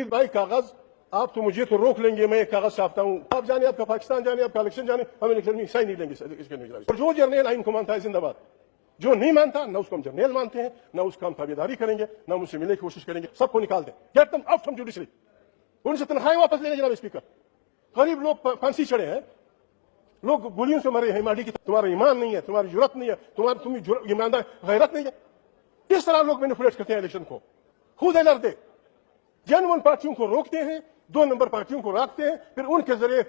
नवीद भाई कागज आप तो मुझे तो रोक लेंगे, मैं एक कागज छापता हूँ, आप जाने, आपका पाकिस्तान जाने, आपका इलेक्शन जाने, हम इलेक्शन में हिस्सा ही नहीं लेंगे। और जो जर्नल आइन को मानता है जिंदाबाद, जो नहीं मानता ना उसको हम जर्नल मानते हैं, ना उसका हम ताबेदारी करेंगे, ना उससे मिलने की कोशिश करेंगे, सबको निकाल दें, get them out from judiciary. उनसे तनख्वाहें वापस लेने जनाब स्पीकर। गरीब लोग फांसी चढ़े हैं, लोग गोलियों से मरे हैं माटी की। तुम्हारा ईमान नहीं है, तुम्हारी जुर्रत नहीं है, तुम्हें ईमानदार गैरत नहीं है। किस तरह लोग मैनिपुलेट करते हैं इलेक्शन को, खुद एलर दे जेन्युइन पार्टियों को रोकते हैं, 2 नंबर पार्टियों को रखते हैं, फिर उनके जरिए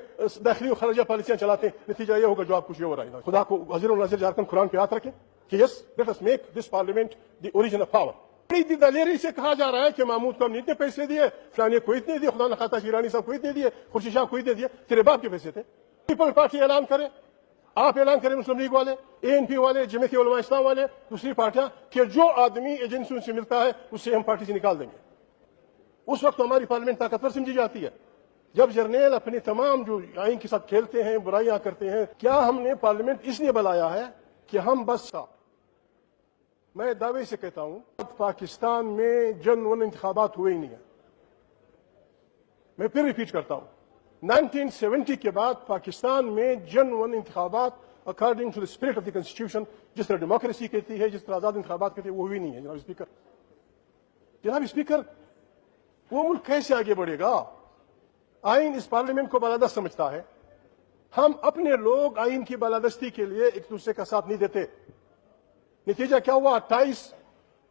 दाखिली और खराजा पॉलिसियां चलाते हैं। नतीजा ये होगा जो आप कुछ ये हो रहा है। खुदा को वज़ीर नाज़िर झारखंड कुरान पे हाथ रखें कि yes let us make this parliament the origin of power. बड़ी दलेरी से कहा जा रहा है कि महमूद को हमने इतने पैसे दिए, फलाने को इतने दिए, खुदा न खास्ता शीरानी साहब को इतने दिए, खुर्शीद शाह को इतने दिए। तेरे बाप के पैसे थे। पीपल पार्टी ऐलान करे, आप ऐलान करें, मुस्लिम लीग वाले, एएनपी वाले, जमीयत उलमा इस्लाम वाले, दूसरी पार्टियां, कि जो आदमी एजेंसियों से मिलता है उससे हम पार्टी से निकाल देंगे। उस वक्त तो हमारी पार्लियामेंट ताकतवर समझी जाती है। जब जर्नैल अपने तमाम जो आइन के साथ खेलते हैं, बुराइयां करते हैं। क्या हमने पार्लियामेंट इसलिए बुलाया है कि हम बस मैं दावे से कहता हूं पाकिस्तान में जनवन इंतखाबात हुए ही नहीं है। मैं फिर रिपीट करता हूं, 1970 के बाद पाकिस्तान में जनवन इंतखाबात according to the spirit of the constitution, जिस तरह डेमोक्रेसी कहती है, जिस तरह आजाद इंतखाबात कहती है, वो हुई नहीं है। जनाब स्पीकर, वो मुल्क कैसे आगे बढ़ेगा? आइन इस पार्लियामेंट को बालादस्त समझता है। हम अपने लोग आइन की बालादस्ती के लिए एक दूसरे का साथ नहीं देते। नतीजा क्या हुआ?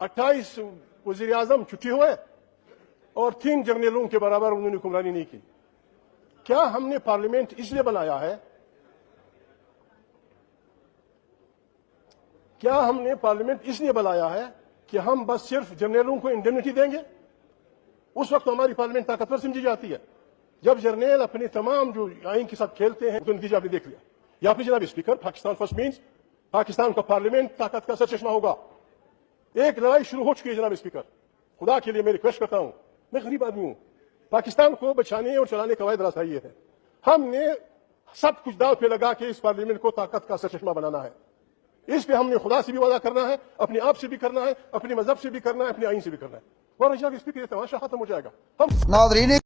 28 वजीर आजम छुट्टी हुए और 3 जर्नलों के बराबर उन्होंने हुक्मरानी नहीं की। क्या हमने पार्लियामेंट इसलिए बनाया है? क्या हमने पार्लियामेंट इसलिए बनाया है कि हम बस सिर्फ जर्नलों को इंडेमनिटी देंगे? उस वक्त तो हमारी पार्लियामेंट ताकतवर समझी जाती है। जब जर्नैल अपने तमाम जो आइन के साथ खेलते हैं, तो नतीजा आपने देख लिया। या आपने जनाब speaker, Pakistan first means Pakistan का पार्लियामेंट ताकत का सरचश्मा होगा। एक लड़ाई शुरू हो चुकी है जनाब स्पीकर। खुदा के लिए मैं रिक्वेस्ट करता हूं, मैं गरीब आदमी हूं, पाकिस्तान को बचाने और चलाने का वायदा रास्ता ये है। हमने सब कुछ दाव पे लगा के इस पार्लियामेंट को ताकत का सरचश्मा बनाना है। इस पे हमने खुदा से भी वादा करना है, अपने आप से भी करना है, अपने मजहब से भी करना है, अपने आइन से भी करना है। और जनाब स्पीकर, ये तमाशा खत्म हो जाएगा। हम